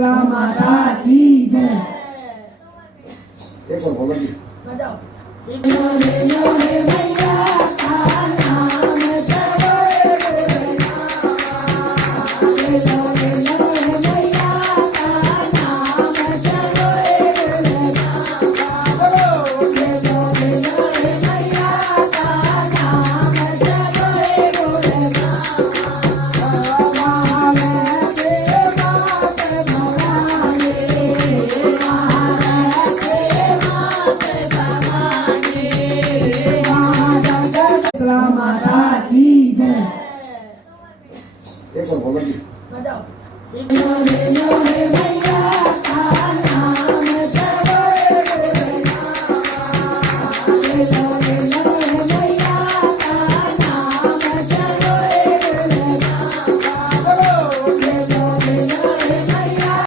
माता की जय। एक और बोलो जी। बजाओ। लोरे लोरे मैया का नाम सरोए लोरे लोरे मैया का नाम सरोए लोरे लोरे मैया का नाम सरोए माता की जय। एक और बोलो जी।